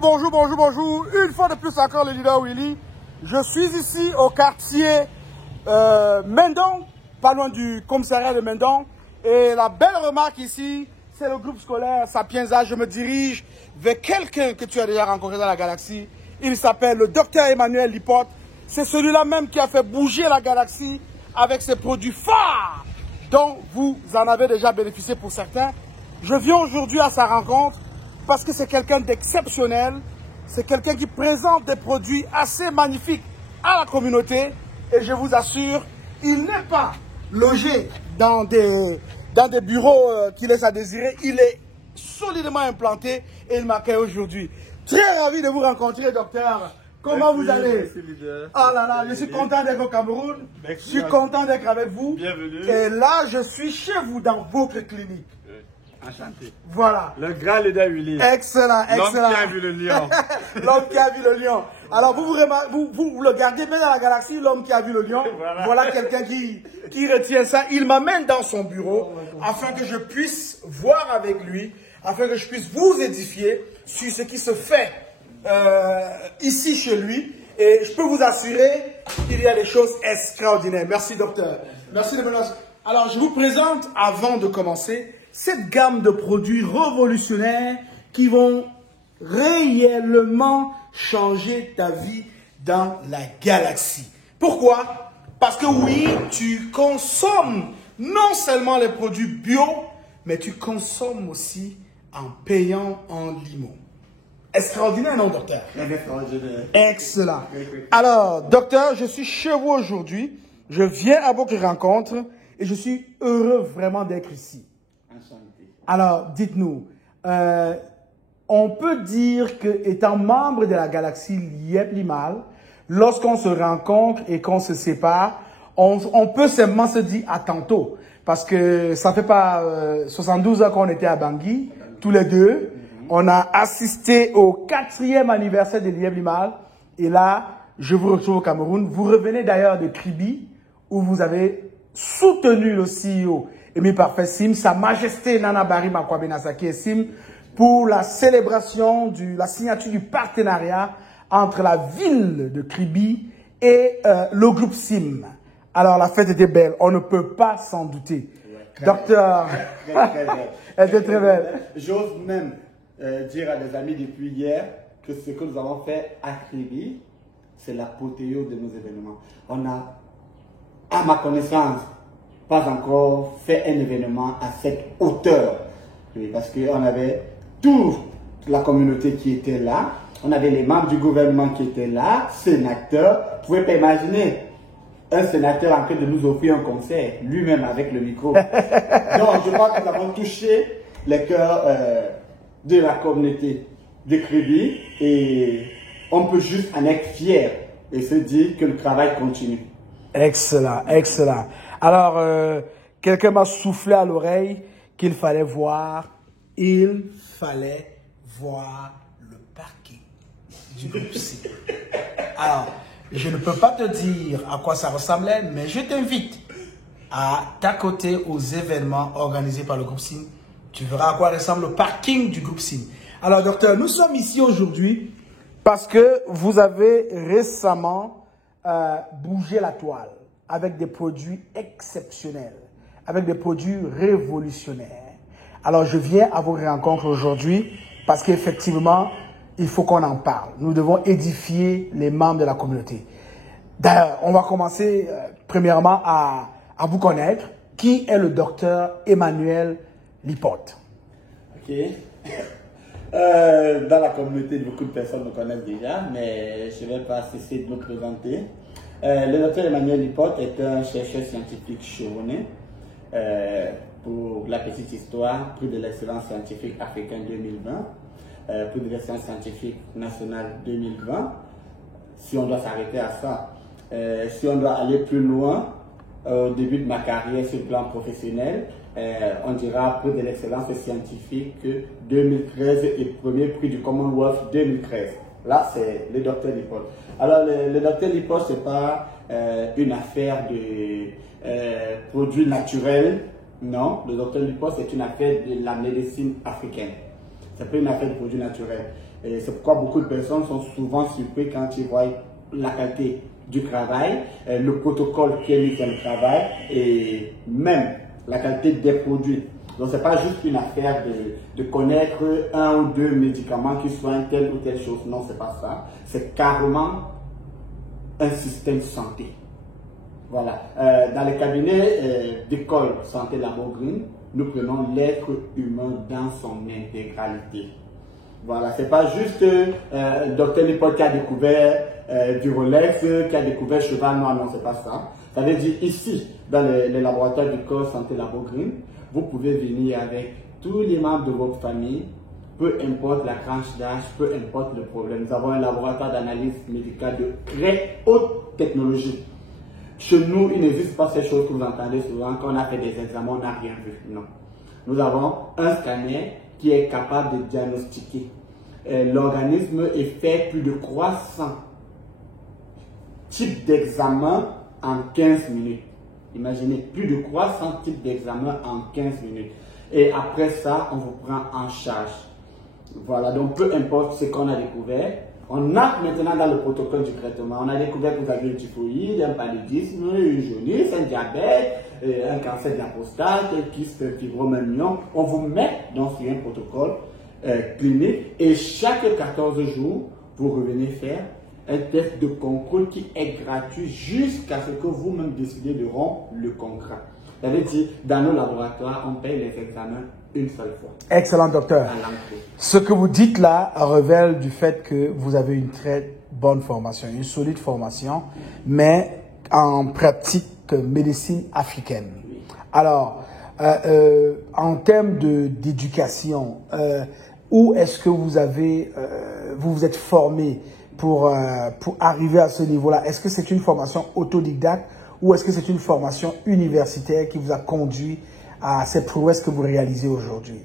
bonjour. Une fois de plus encore, le leader Willy. Je suis ici au quartier Mendon, pas loin du commissariat de Mendon. Et la belle remarque ici, c'est le groupe scolaire Sapienza. Je me dirige vers quelqu'un que tu as déjà rencontré dans la galaxie. Il s'appelle le docteur Emmanuel Lipote. C'est celui-là même qui a fait bouger la galaxie avec ses produits phares dont vous en avez déjà bénéficié pour certains. Je viens aujourd'hui à sa rencontre parce que c'est quelqu'un d'exceptionnel. C'est quelqu'un qui présente des produits assez magnifiques à la communauté. Et je vous assure, il n'est pas logé dans des bureaux qui laissent à désirer. Il est solidement implanté et il m'accueille aujourd'hui. Très ravi de vous rencontrer, docteur. Comment vous allez? Ah là là, je suis content d'être au Cameroun. Je suis content d'être avec vous. Bienvenue. Et là, je suis chez vous dans votre clinique. Enchanté. Voilà. Le grand leader Willy. Excellent, excellent. L'homme qui a vu le lion. L'homme qui a vu le lion. Alors, vous le gardez bien dans la galaxie, l'homme qui a vu le lion. Voilà quelqu'un qui retient ça. Il m'amène dans son bureau afin que je puisse voir avec lui, afin que je puisse vous édifier sur ce qui se fait ici chez lui. Et je peux vous assurer qu'il y a des choses extraordinaires. Merci, docteur. Merci de me lancer. Alors, je vous présente, avant de commencer, cette gamme de produits révolutionnaires qui vont réellement changer ta vie dans la galaxie. Pourquoi? Parce que oui, tu consommes non seulement les produits bio, mais tu consommes aussi en payant en limo. Extraordinaire, non, docteur? Extraordinaire. Excellent. Alors, docteur, je suis chez vous aujourd'hui. Je viens à votre rencontre et je suis heureux vraiment d'être ici. Alors, dites-nous, on peut dire que étant membre de la galaxie Liep Limal, lorsqu'on se rencontre et qu'on se sépare, on peut seulement se dire à tantôt. Parce que ça fait pas 72 ans qu'on était à Bangui, tous les deux. On a assisté au 4e anniversaire de Liep Limal. Et là, je vous retrouve au Cameroun. Vous revenez d'ailleurs de Kribi, où vous avez soutenu le CEO Émile Parfait Sim, Sa Majesté Nana Barry Makwabe Nasaki Sim, pour la célébration la signature du partenariat entre la ville de Kribi et le groupe Sim. Alors la fête était belle, on ne peut pas s'en douter. Ouais, docteur, elle était très belle. J'ose même dire à des amis depuis hier que ce que nous avons fait à Kribi, c'est l'apothéose de nos événements. On a, à ma connaissance, pas encore fait un événement à cette hauteur. Oui, parce qu'on avait toute la communauté qui était là, on avait les membres du gouvernement qui étaient là, sénateurs. Vous ne pouvez pas imaginer un sénateur en train de nous offrir un concert, lui-même avec le micro. Donc, je crois que nous avons touché les cœurs de la communauté de Kribi et on peut juste en être fier et se dire que le travail continue. Excellent, excellent. Alors, quelqu'un m'a soufflé à l'oreille qu'il fallait voir. Il fallait voir le parking du groupe C. Alors, je ne peux pas te dire à quoi ça ressemblait, mais je t'invite à t'accoter aux événements organisés par le groupe SIM. Tu verras à quoi ressemble le parking du groupe SIM. Alors, docteur, nous sommes ici aujourd'hui parce que vous avez récemment bougé la toile avec des produits exceptionnels, avec des produits révolutionnaires. Alors, je viens à vos rencontres aujourd'hui parce qu'effectivement, il faut qu'on en parle. Nous devons édifier les membres de la communauté. D'ailleurs, on va commencer premièrement à vous connaître. Qui est le docteur Emmanuel Lipote? Ok. Dans la communauté, beaucoup de personnes me connaissent déjà, mais je ne vais pas cesser de me présenter. Le docteur Emmanuel Lipote est un chercheur scientifique chevronné. Pour la petite histoire, prix de l'excellence scientifique africain 2020, prix de l'excellence scientifique nationale 2020. Si on doit s'arrêter à ça, si on doit aller plus loin, au début de ma carrière sur le plan professionnel, on dira prix de l'excellence scientifique 2013 et premier prix du Commonwealth 2013. Là, c'est le docteur Lipote. Alors, le docteur Lipote, ce n'est pas une affaire de produits naturels. Non, le docteur Lipote, c'est une affaire de la médecine africaine. Ce n'est pas une affaire de produits naturels. Et c'est pourquoi beaucoup de personnes sont souvent surpris quand ils voient la qualité du travail, le protocole qui est mis dans le travail et même la qualité des produits. Donc, ce n'est pas juste une affaire de connaître un ou deux médicaments qui soient telle ou telle chose. Non, ce n'est pas ça. C'est carrément un système santé. Voilà. Dans les cabinets d'école Santé Lamborghini, nous prenons l'être humain dans son intégralité. Voilà, c'est pas juste Dr Lipote qui a découvert du Rolex, qui a découvert cheval noir, non, c'est pas ça. Ça veut dire ici, dans les laboratoires d'école Santé Lamborghini, vous pouvez venir avec tous les membres de votre famille, peu importe la tranche d'âge, peu importe le problème. Nous avons un laboratoire d'analyse médicale de très haute technologie. Chez nous, il n'existe pas ces choses que vous entendez souvent. Quand on a fait des examens, on n'a rien vu. Non. Nous avons un scanner qui est capable de diagnostiquer. L'organisme est fait plus de 300 types d'examens en 15 minutes. Imaginez, plus de 300 types d'examens en 15 minutes. Et après ça, on vous prend en charge. Voilà, donc peu importe ce qu'on a découvert, on a maintenant dans le protocole du traitement, on a découvert que vous avez une typhoïde, un paludisme, une jaunisse, un diabète, un cancer de la prostate, un kyste fibromyalgie. On vous met dans un protocole clinique et chaque 14 jours, vous revenez faire un test de contrôle qui est gratuit jusqu'à ce que vous-même décidez de rompre le contrat. Ça veut dire, dans nos laboratoires, on paye les examens une seule fois. Excellent, docteur. Ce que vous dites là révèle du fait que vous avez une très bonne formation, une solide formation, mais en pratique médecine africaine. Oui. Alors, en termes d'éducation, où est-ce que vous avez, vous vous êtes formé pour arriver à ce niveau-là? Est-ce que c'est une formation autodidacte ou est-ce que c'est une formation universitaire qui vous a conduit à ces prouesses que vous réalisez aujourd'hui?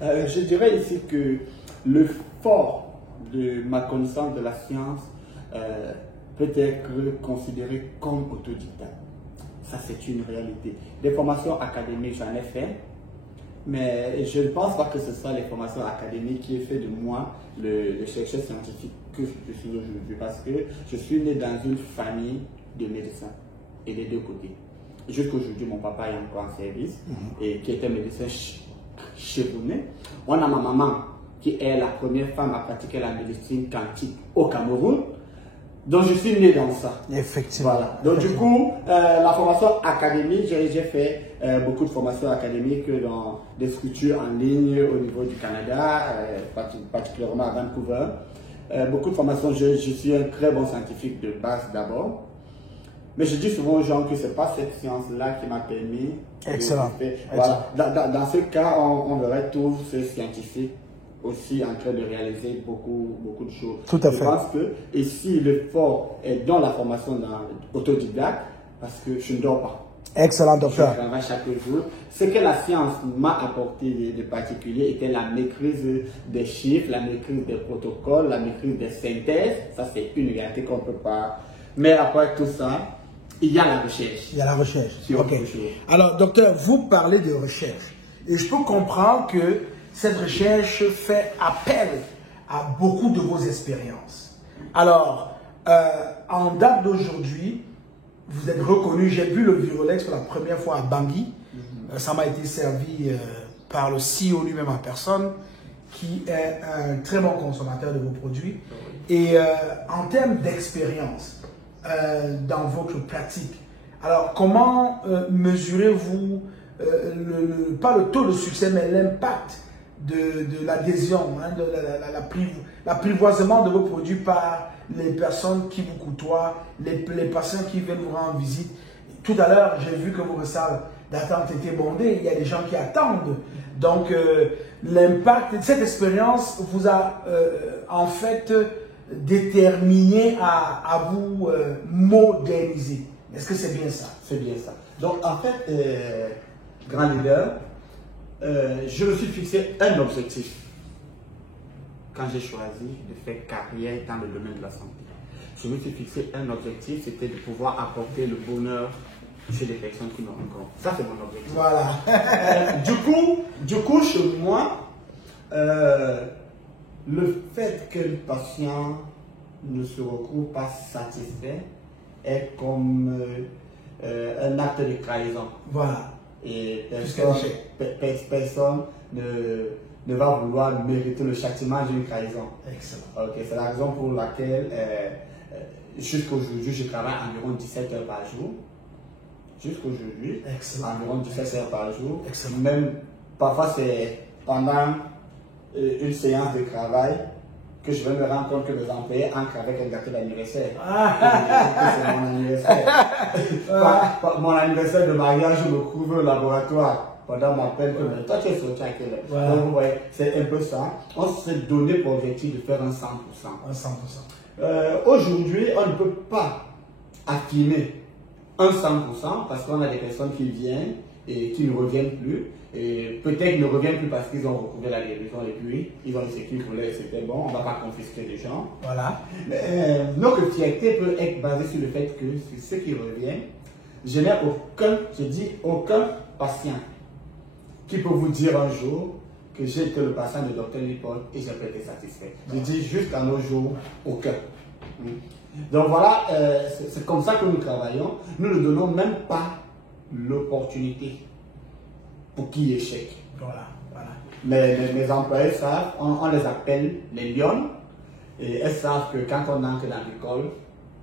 Je dirais ici que le fort de ma connaissance de la science peut être considéré comme autodidacte. Ça, c'est une réalité. Des formations académiques, j'en ai fait, mais je ne pense pas que ce soit les formations académiques qui aient fait de moi le chercheur scientifique que je suis aujourd'hui, parce que je suis né dans une famille de médecins et des deux côtés. Jusqu'aujourd'hui, mon papa est encore en service et qui était médecin chevronné. On a ma maman qui est la première femme à pratiquer la médecine quantique au Cameroun. Donc, je suis né dans ça. Effectivement. Voilà. Donc, du coup, la formation académique, j'ai fait beaucoup de formations académiques dans des structures en ligne au niveau du Canada, particulièrement à Vancouver. Beaucoup de formations, je suis un très bon scientifique de base d'abord. Mais je dis souvent aux gens que ce n'est pas cette science-là qui m'a permis. Excellent. Voilà. Dans ce cas, on verrait tous ces scientifiques aussi en train de réaliser beaucoup de choses. Tout à fait. Je pense que ici, l'effort est dans la formation autodidacte parce que je ne dors pas. Excellent, docteur. Je travaille chaque jour. Ce que la science m'a apporté de particulier était la maîtrise des chiffres, la maîtrise des protocoles, la maîtrise des synthèses. Ça, c'est une réalité qu'on ne peut pas. Mais après tout ça, il y a la recherche. Il y a la recherche. Ok. Alors, docteur, vous parlez de recherche. Et je peux comprendre que cette recherche fait appel à beaucoup de vos expériences. Alors, en date d'aujourd'hui, vous êtes reconnu, j'ai vu le Virolex pour la première fois à Bangui. Ça m'a été servi par le CEO lui-même en personne, qui est un très bon consommateur de vos produits. Et en termes d'expérience, dans votre pratique, alors comment mesurez-vous, pas le taux de succès, mais l'impact de l'adhésion, hein, de l'apprivoisement de vos produits par les personnes qui vous côtoient, les patients qui viennent vous rendre visite? Tout à l'heure, j'ai vu que vos salles d'attente étaient bondées, il y a des gens qui attendent. Donc, l'impact de cette expérience vous a en fait déterminé à vous moderniser. Est-ce que c'est bien ça? C'est bien ça. Donc, en fait, grand leader, je me suis fixé un objectif quand j'ai choisi de faire carrière dans le domaine de la santé. Je me suis fixé un objectif, c'était de pouvoir apporter le bonheur chez les personnes qui me rencontrent. Ça, c'est mon objectif. Voilà. Du coup, chez moi, le fait que le patient ne se retrouve pas satisfait est comme un acte de trahison. Voilà. Et personne ne va vouloir mériter le châtiment d'une trahison. Excellent. Okay, c'est la raison pour laquelle jusqu'aujourd'hui, je travaille environ 17 heures par jour. Jusqu'aujourd'hui, environ 17 heures par jour. Excellent. Même parfois, c'est pendant une séance de travail que je vais me rendre compte que les employés entrent avec un gâteau d'anniversaire. C'est mon anniversaire. Mon anniversaire de mariage, je me trouve au laboratoire pendant ma peine. Toi, tu es sorti à quelle heure? Donc, vous voyez, c'est un peu ça. On s'est donné pour objectif de faire un 100%. Un 100%. Aujourd'hui, on ne peut pas affirmer un 100% parce qu'on a des personnes qui viennent et qui ne reviennent plus. Et peut-être ne reviennent plus parce qu'ils ont recouvert la guérison et puis ils ont eu ce qu'ils voulaient, c'était bon, on ne va pas confisquer les gens. Voilà. Mais notre fierté peut être basée sur le fait que c'est ceux qui reviennent. Je n'ai aucun patient qui peut vous dire un jour que j'ai été le patient de Dr Lipote et j'ai pas été satisfait. Je dis jusqu'à nos jours, aucun. Donc voilà, c'est comme ça que nous travaillons. Nous ne donnons même pas l'opportunité pour qu'il y ait échec. Voilà, voilà. Mais mes employés savent, on les appelle les lions, et elles savent que quand on entre dans l'école,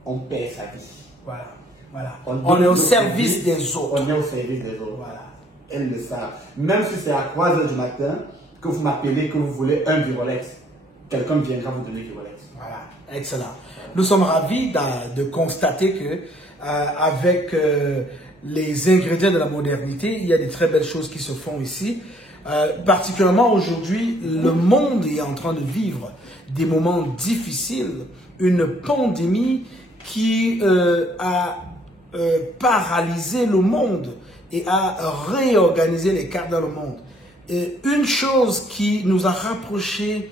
on perd sa vie. Voilà, voilà. On est au service des autres. On est au service des autres. Voilà. Elles le savent. Même si c'est à 3 h du matin que vous m'appelez, que vous voulez un Virolex, quelqu'un viendra vous donner Virolex. Voilà, excellent. Nous sommes ravis de constater que avec les ingrédients de la modernité, il y a des très belles choses qui se font ici. Particulièrement aujourd'hui, le monde est en train de vivre des moments difficiles, une pandémie qui a paralysé le monde et a réorganisé les cartes dans le monde. Et une chose qui nous a rapprochés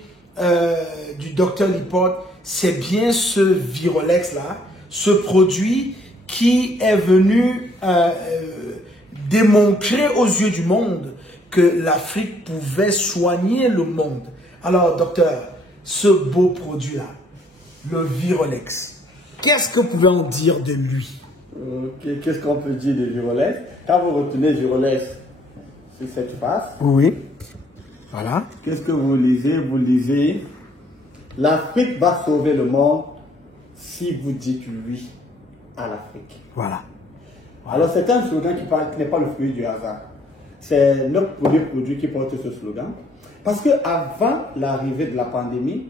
du Dr Lipote, c'est bien ce Virolex-là, ce produit qui est venu démontrer aux yeux du monde que l'Afrique pouvait soigner le monde. Alors, docteur, ce beau produit-là, le Virolex, qu'est-ce que vous pouvez en dire de lui? Qu'est-ce qu'on peut dire de Virolex? Quand vous retenez Virolex sur cette face, oui, voilà. Qu'est-ce que vous lisez? Vous lisez « L'Afrique va sauver le monde si vous dites oui à l'Afrique. » Voilà. Alors, c'est un slogan qui n'est pas le fruit du hasard. C'est notre premier produit qui porte ce slogan. Parce qu'avant l'arrivée de la pandémie,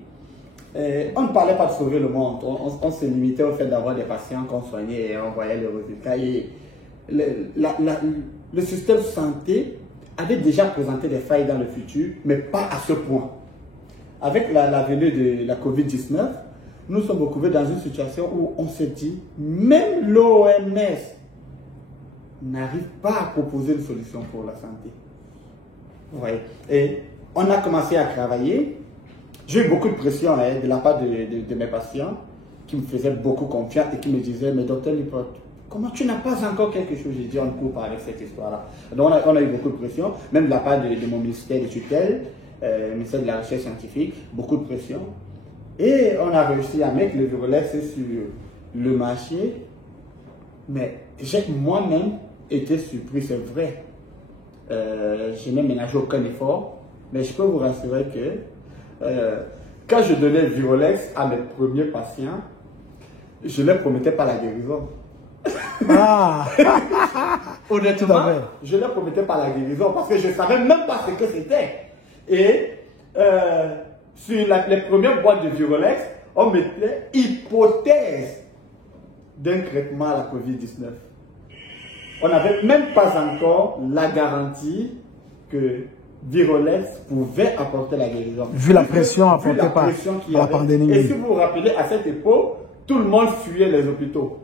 on ne parlait pas de sauver le monde. On se limitait au fait d'avoir des patients qu'on soignait et on voyait les résultats. Et le système de santé avait déjà présenté des failles dans le futur, mais pas à ce point. Avec la venue de la COVID-19, nous sommes retrouvés dans une situation où on se dit, même l'OMS n'arrive pas à proposer une solution pour la santé. Ouais. Et on a commencé à travailler. J'ai eu beaucoup de pression de la part de mes patients qui me faisaient beaucoup confiance et qui me disaient, mais docteur Lipote, comment tu n'as pas encore quelque chose? J'ai dit, on ne court pas avec cette histoire-là. Donc on a eu beaucoup de pression, même de la part de mon ministère de tutelle, ministère de la recherche scientifique, beaucoup de pression. Et on a réussi à mettre le Virolex sur le marché. Mais j'ai moi-même été surpris, c'est vrai. Je n'ai ménagé aucun effort, mais je peux vous rassurer que quand je donnais le Virolex à mes premiers patients, je ne leur promettais pas la guérison. Ah. Honnêtement, je ne leur promettais pas la guérison parce que je ne savais même pas ce que c'était. Et sur les premières boîtes de Virolex, on mettait hypothèse d'un traitement à la COVID-19. On n'avait même pas encore la garantie que Virolex pouvait apporter la guérison. Vu la pression apportée par la pandémie. Et si vous vous rappelez, à cette époque, tout le monde fuyait les hôpitaux.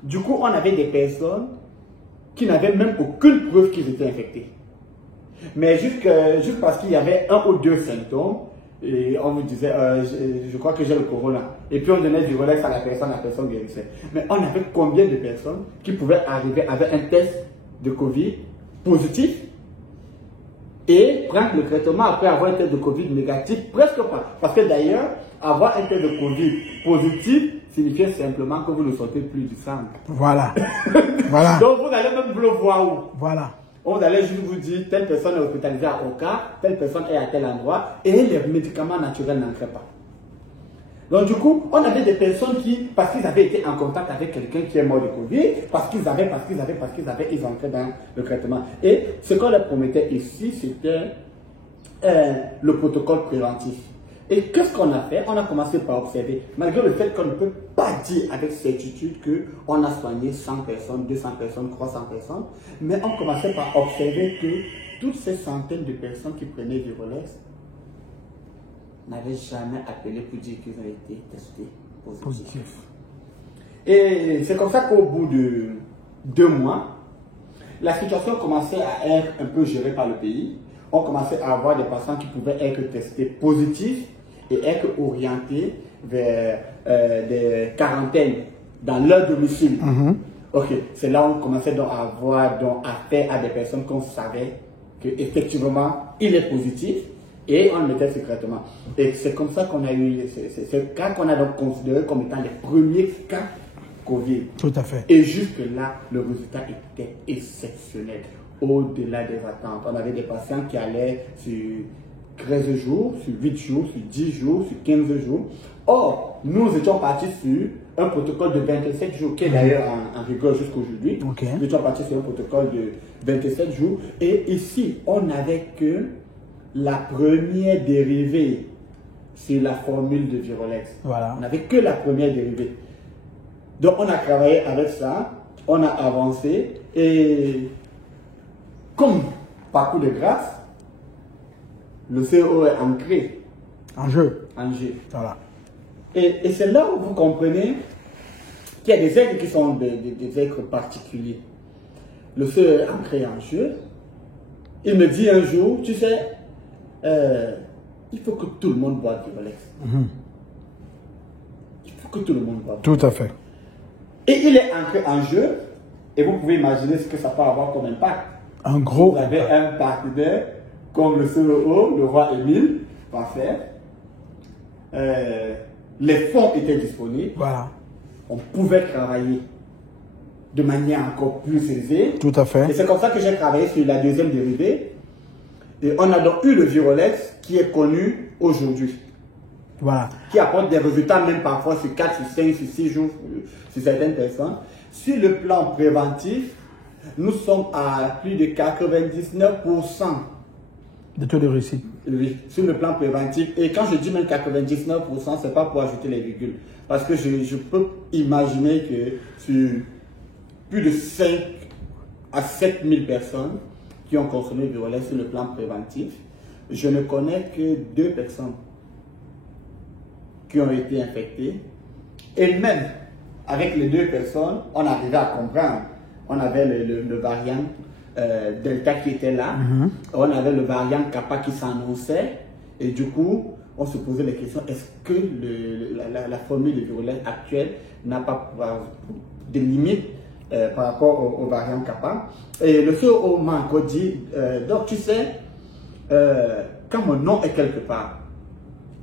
Du coup, on avait des personnes qui n'avaient même aucune preuve qu'ils étaient infectés. Mais juste parce qu'il y avait un ou deux symptômes, et on vous disait, je crois que j'ai le corona. Et puis on donnait du Virolex à la personne guérissait. Mais on avait combien de personnes qui pouvaient arriver avec un test de Covid positif et prendre le traitement après avoir un test de Covid négatif, presque pas. Parce que d'ailleurs, avoir un test de Covid positif signifiait simplement que vous ne sortez plus du sang. Voilà. Voilà. Donc vous allez même le voir où. Voilà. On allait juste vous dire, telle personne est hospitalisée à Oka, telle personne est à tel endroit, et les médicaments naturels n'entraient pas. Donc du coup, on avait des personnes qui, parce qu'ils avaient été en contact avec quelqu'un qui est mort de Covid, parce qu'ils ils entraient dans le traitement. Et ce qu'on leur promettait ici, c'était le protocole préventif. Et qu'est-ce qu'on a fait? On a commencé par observer, malgré le fait qu'on ne peut pas dire avec certitude qu'on a soigné 100 personnes, 200 personnes, 300 personnes, mais on commençait par observer que toutes ces centaines de personnes qui prenaient Virolex n'avaient jamais appelé pour dire qu'ils ont été testés positifs. Et c'est comme ça qu'au bout de 2 mois, la situation commençait à être un peu gérée par le pays. On commençait à avoir des patients qui pouvaient être testés positifs et être orientés vers des quarantaines dans leur domicile. Ok, c'est là où on commençait donc à avoir affaire à des personnes qu'on savait qu'effectivement il est positif et on le mettait secrètement. Et c'est comme ça qu'on a eu ce cas qu'on a donc considéré comme étant les premiers cas Covid. Tout à fait. Et jusque-là, le résultat était exceptionnel, au-delà des attentes. On avait des patients qui allaient sur 13 jours, sur 8 jours, sur 10 jours, sur 15 jours. Or, nous étions partis sur un protocole de 27 jours, qui est d'ailleurs en vigueur jusqu'aujourd'hui. Okay. Nous étions partis sur un protocole de 27 jours. Et ici, on n'avait que la première dérivée sur la formule de Virolex. Voilà. On n'avait que la première dérivée. Donc, on a travaillé avec ça, on a avancé, et comme par coup de grâce, le CO est ancré. En jeu. En jeu. Voilà. Et c'est là où vous comprenez qu'il y a des aigres qui sont des aigres particuliers. Le CO est ancré en jeu. Il me dit un jour, tu sais, il faut que tout le monde boive du Virolex. Il faut que tout le monde boive. Tout à fait. Et il est ancré en jeu, et vous pouvez imaginer ce que ça peut avoir comme impact. Un gros. Vous avez un partenaire comme le CEO, le roi Émile, va faire. Les fonds étaient disponibles. Voilà. On pouvait travailler de manière encore plus aisée. Tout à fait. Et c'est comme ça que j'ai travaillé sur la deuxième dérivée. Et on a donc eu le Virolex qui est connu aujourd'hui. Voilà. Qui apporte des résultats même parfois sur 4, sur 5, sur 6 jours sur certaines personnes. Sur le plan préventif, nous sommes à plus de 99% de taux de réussite. Oui, sur le plan préventif. Et quand je dis même 99%, ce n'est pas pour ajouter les virgules. Parce que je peux imaginer que sur plus de 5 à 7 000 personnes qui ont consommé Virolex sur le plan préventif, je ne connais que 2 personnes qui ont été infectées. Et même avec les 2 personnes, on arrivait à comprendre. On avait le variant Delta qui était là. On avait le variant Kappa qui s'annonçait. Et du coup, on se posait les questions. Est-ce que la formule de Virolex actuelle n'a pas des limites par rapport au variant Kappa? Et le CEO m'a encore dit, donc tu sais, quand mon nom est quelque part,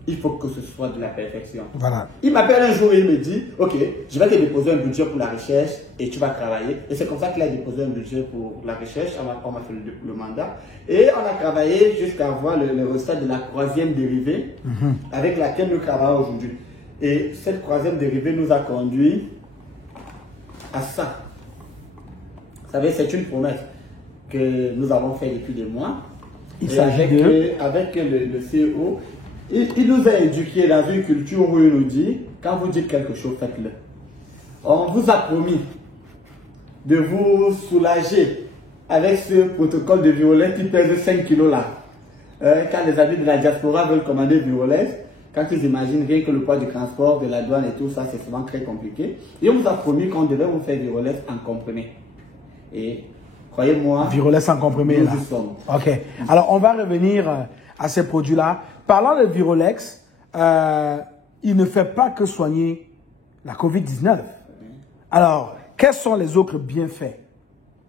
il faut que ce soit de la perfection. Voilà. Il m'appelle un jour et il me dit, ok, je vais te déposer un budget pour la recherche et tu vas travailler. Et c'est comme ça qu'il a déposé un budget pour la recherche. On m'a fait le mandat. Et on a travaillé jusqu'à voir le résultat de la 3e dérivée avec laquelle nous travaillons aujourd'hui. Et cette 3e dérivée nous a conduit à ça. Vous savez, c'est une promesse que nous avons faite depuis des mois. Il s'agit avec le CEO. Il nous a éduqués dans une culture où il nous dit, quand vous dites quelque chose, faites-le. On vous a promis de vous soulager avec ce protocole de Virolex qui pèse 5 kilos là. Quand les amis de la diaspora veulent commander Virolex, quand ils imaginent rien que le poids du transport, de la douane et tout ça, c'est souvent très compliqué. Et on vous a promis qu'on devait vous faire Virolex en comprimé. Et croyez-moi, Virolex en comprimé là. Ok. Alors on va revenir à ces produits-là. Parlant de Virolex, il ne fait pas que soigner la COVID-19. Alors, quels sont les autres bienfaits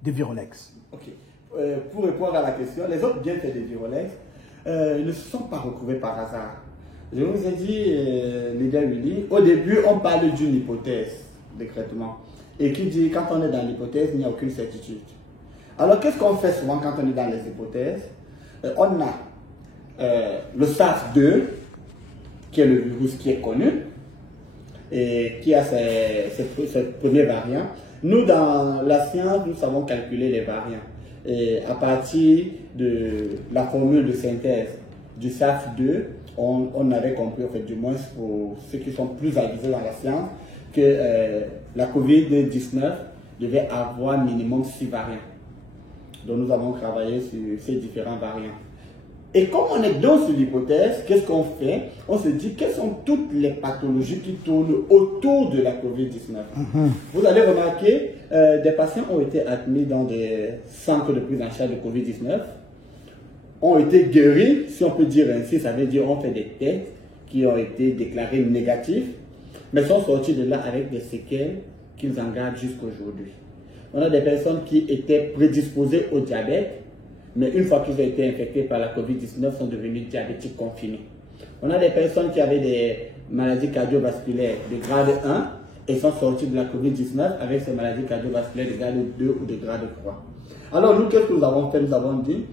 de Virolex? Ok. pour répondre à la question, les autres bienfaits des Virolex ne se sont pas retrouvés par hasard. Je vous ai dit, leader Willy, au début, on parle d'une hypothèse décrètement. Et qui dit, quand on est dans l'hypothèse, il n'y a aucune certitude. Alors, qu'est-ce qu'on fait souvent quand on est dans les hypothèses? On a le SARS-2, qui est le virus qui est connu, et qui a ses premiers variants. Nous, dans la science, nous savons calculer les variants. Et à partir de la formule de synthèse du SARS-2, on avait compris, en fait, du moins pour ceux qui sont plus avisés dans la science, que la COVID-19 devait avoir minimum 6 variants. Donc nous avons travaillé sur ces différents variants. Et comme on est dans sur l'hypothèse, qu'est-ce qu'on fait? On se dit quelles sont toutes les pathologies qui tournent autour de la COVID-19. Vous allez remarquer, des patients ont été admis dans des centres de prise en charge de COVID-19, ont été guéris, si on peut dire ainsi, ça veut dire on fait des tests qui ont été déclarés négatifs, mais sont sortis de là avec des séquelles qu'ils en gardent jusqu'à aujourd'hui. On a des personnes qui étaient prédisposées au diabète, mais une fois qu'ils ont été infectés par la COVID-19, sont devenus diabétiques confinés. On a des personnes qui avaient des maladies cardiovasculaires de grade 1 et sont sortis de la COVID-19 avec ces maladies cardiovasculaires de grade 2 ou de grade 3. Alors nous, qu'est-ce que nous avons fait? Nous avons dit,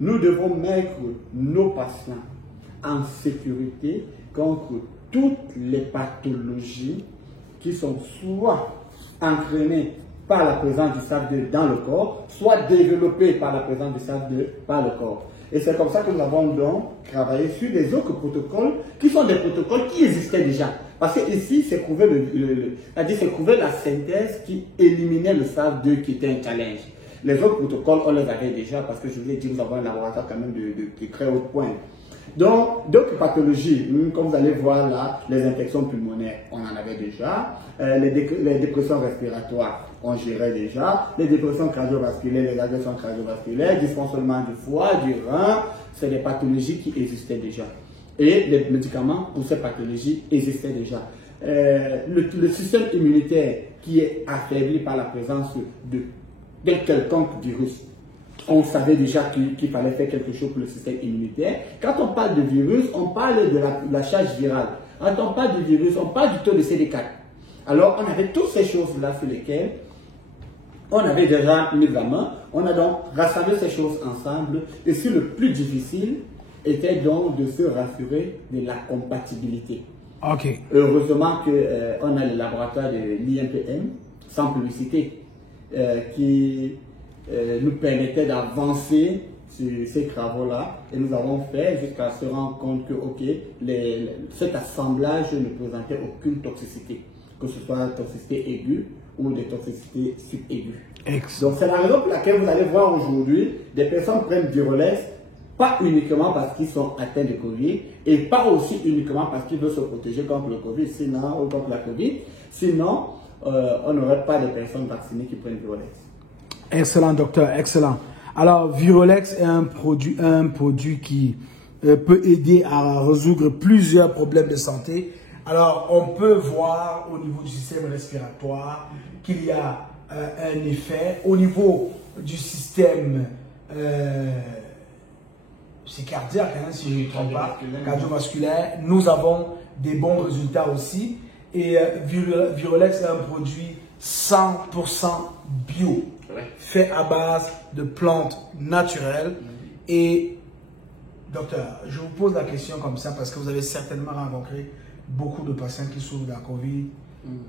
nous devons mettre nos patients en sécurité contre toutes les pathologies qui sont soit entraînées par la présence du SARS-2 dans le corps, soit développées par la présence du SARS-2 par le corps. Et c'est comme ça que nous avons donc travaillé sur des autres protocoles qui sont des protocoles qui existaient déjà. Parce que ici, c'est prouvé la synthèse qui éliminait le SARS-2 qui était un challenge. Les autres protocoles, on les avait déjà parce que je vous ai dit, nous avons un laboratoire quand même de très haut point. Donc, d'autres pathologies, comme vous allez voir là, les infections pulmonaires, on en avait déjà, les dépressions respiratoires, on gérait déjà, les dépressions cardiovasculaires, les agressions cardiovasculaires, dysfonctionnement du foie, du rein, c'est des pathologies qui existaient déjà. Et les médicaments pour ces pathologies existaient déjà. Le système immunitaire qui est affaibli par la présence d'un quelconque virus, on savait déjà qu'il fallait faire quelque chose pour le système immunitaire. Quand on parle de virus, on parle de la charge virale. Quand on parle de virus, on parle du taux de CD4. Alors, on avait toutes ces choses-là sur lesquelles on avait déjà mis la main. On a donc rassemblé ces choses ensemble. Et ce, le plus difficile était donc de se rassurer de la compatibilité. Ok. Heureusement qu'on a le laboratoire de l'INPM, sans publicité, qui nous permettait d'avancer sur ces travaux-là. Et nous avons fait jusqu'à se rendre compte que cet assemblage ne présentait aucune toxicité, que ce soit toxicité aiguë ou des toxicités subaiguës. Donc c'est la raison pour laquelle vous allez voir aujourd'hui des personnes prennent Virolex, pas uniquement parce qu'ils sont atteints de Covid et pas aussi uniquement parce qu'ils veulent se protéger contre le Covid, sinon, ou contre la Covid. Sinon, on n'aurait pas de personnes vaccinées qui prennent Virolex. Excellent, docteur, excellent. Alors, Virolex est un produit qui peut aider à résoudre plusieurs problèmes de santé. Alors, on peut voir au niveau du système respiratoire qu'il y a un effet. Au niveau du système c'est cardiaque, hein, si je ne me trompe pas, cardiovasculaire, nous avons des bons résultats aussi. Et Virolex est un produit 100% bio, fait à base de plantes naturelles. Et docteur, je vous pose la question comme ça parce que vous avez certainement rencontré beaucoup de patients qui souffrent de la COVID.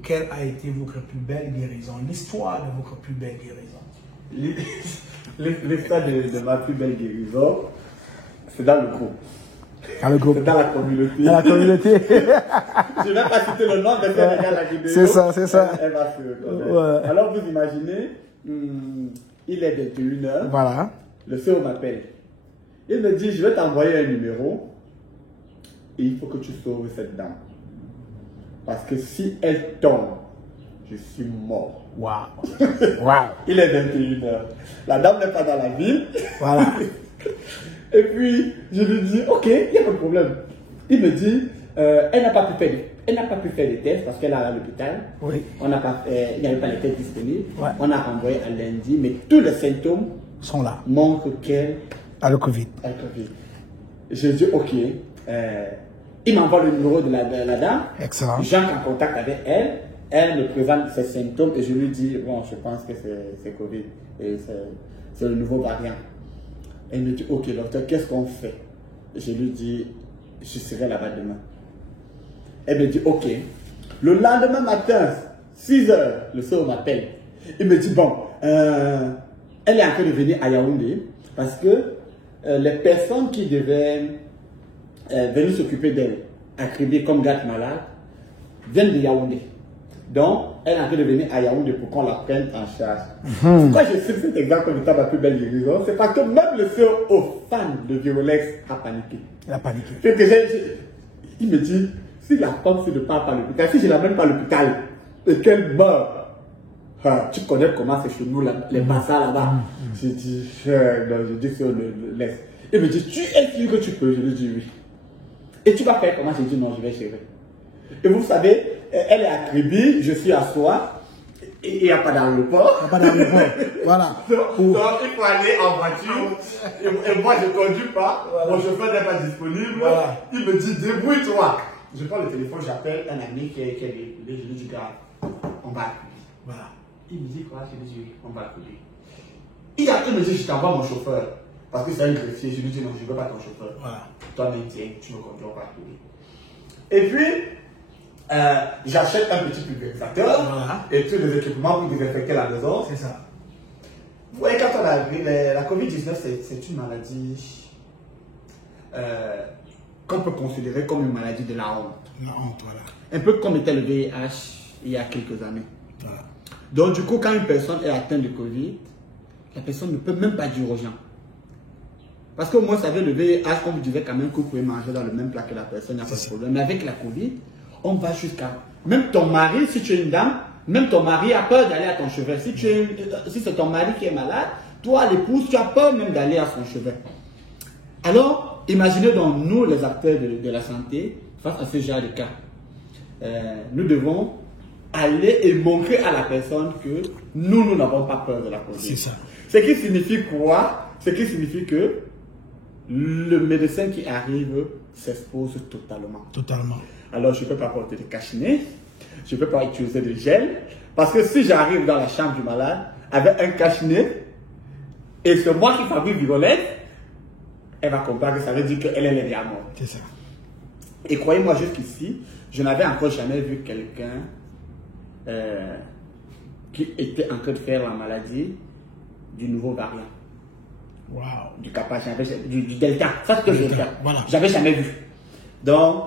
Quelle a été votre plus belle guérison? L'histoire de votre plus belle guérison? L'histoire de ma plus belle guérison, c'est dans le groupe. Dans le groupe. C'est dans la communauté. Dans la communauté. Je ne vais pas citer le nom, mais c'est regarde la vidéo. C'est ça, c'est ça. Elle va se reconnaître. Ouais. Alors vous imaginez, il est 21h. Voilà. Le CEO m'appelle. Il me dit, je vais t'envoyer un numéro et il faut que tu sauves cette dame. Parce que si elle tombe, je suis mort. Waouh. Waouh. Il est 21h. La dame n'est pas dans la ville. Voilà. Et puis, je lui dis, ok, il n'y a pas de problème. Il me dit, elle n'a pas pu faire Elle n'a pas pu faire les tests parce qu'elle est à l'hôpital. Oui. Il n'y avait pas les tests disponibles. Ouais. On a renvoyé à lundi, mais tous les symptômes sont là. Montrent qu'elle a le Covid. J'ai dit, ok. Il m'envoie le numéro de la dame. Excellent. J'entre en contact avec elle. Elle me présente ses symptômes et je lui dis, bon, je pense que c'est Covid. Et c'est le nouveau variant. Elle me dit, ok, docteur, qu'est-ce qu'on fait? Je lui dis, je serai là-bas demain. Elle me dit, ok. Le lendemain matin, 6 h, le soir m'appelle. Il me dit, bon, elle est en train de venir à Yaoundé parce que les personnes qui devaient venir s'occuper d'elle, accréditées comme garde malade, viennent de Yaoundé. Donc, elle est en train de venir à Yaoundé pour qu'on la prenne en charge. Pourquoi je cite cet exemple comme étant ma plus belle guérison? C'est parce que même le sœur au fan de Virolex a paniqué. Il a paniqué. Il me dit, si la femme ne part pas à l'hôpital, si je ne l'amène pas à l'hôpital et qu'elle meurt, tu connais comment c'est chez nous, les bassins là-bas. Je dis, si on le laisse. Il me dit, tu es sûr que tu peux? Je lui dis oui. Et tu vas faire comment? Je dis non, je vais gérer. Et vous savez, elle est à Kribi, je suis à Soie, et il n'y a pas d'aéroport. Il n'y a pas d'aéroport. Voilà. Donc, il faut aller en voiture. Et moi, je ne conduis pas. Voilà. Mon chauffeur n'est pas disponible. Voilà. Il me dit, débrouille-toi. Je prends le téléphone, j'appelle un ami qui est véhiculé. Je lui dis, gars, on va appeler. Voilà. Il me dit quoi? Je lui dis, oui, on va appeler. Il me dit, je t'envoie mon chauffeur. Parce que c'est un greffier. Je lui dis, non, je ne veux pas ton chauffeur. Voilà. Toi-même, tiens, tu me conduis, on va appeler. Et puis, j'achète un petit pulvérisateur. Voilà. Et tous les équipements pour désinfecter la maison. C'est ça. Vous voyez, quand on a vu, la COVID-19, c'est une maladie qu'on peut considérer comme une maladie de la honte. La honte, voilà. Un peu comme était le VIH il y a quelques années. Voilà. Donc, du coup, quand une personne est atteinte de Covid, la personne ne peut même pas dire aux gens. Parce que moi, vous savez, le VIH, on vous disait quand même que vous pouvez manger dans le même plat que la personne, il n'y a pas de problème. Mais avec la Covid, on va jusqu'à... Même ton mari, si tu es une dame, même ton mari a peur d'aller à ton chevet. Si c'est ton mari qui est malade, toi, l'épouse, tu as peur même d'aller à son chevet. Alors, imaginez donc nous, les acteurs de la santé, face à ce genre de cas. Nous devons aller et montrer à la personne que nous n'avons pas peur de la Covid. C'est ça. Ce qui signifie quoi? Ce qui signifie que le médecin qui arrive s'expose totalement. Totalement. Alors, je ne peux pas porter de cache-nez, je ne peux pas utiliser de gel, parce que si j'arrive dans la chambre du malade avec un cache-nez, et c'est moi qui fabrique Virolex, elle va comprendre que ça veut dire qu'elle est les mort. C'est ça. Et croyez-moi, jusqu'ici, je n'avais encore jamais vu quelqu'un qui était en train de faire la maladie du nouveau variant. Wow. Du Kappa, du Delta. Ça, c'est ce que je veux faire. Voilà. J'avais jamais vu. Donc,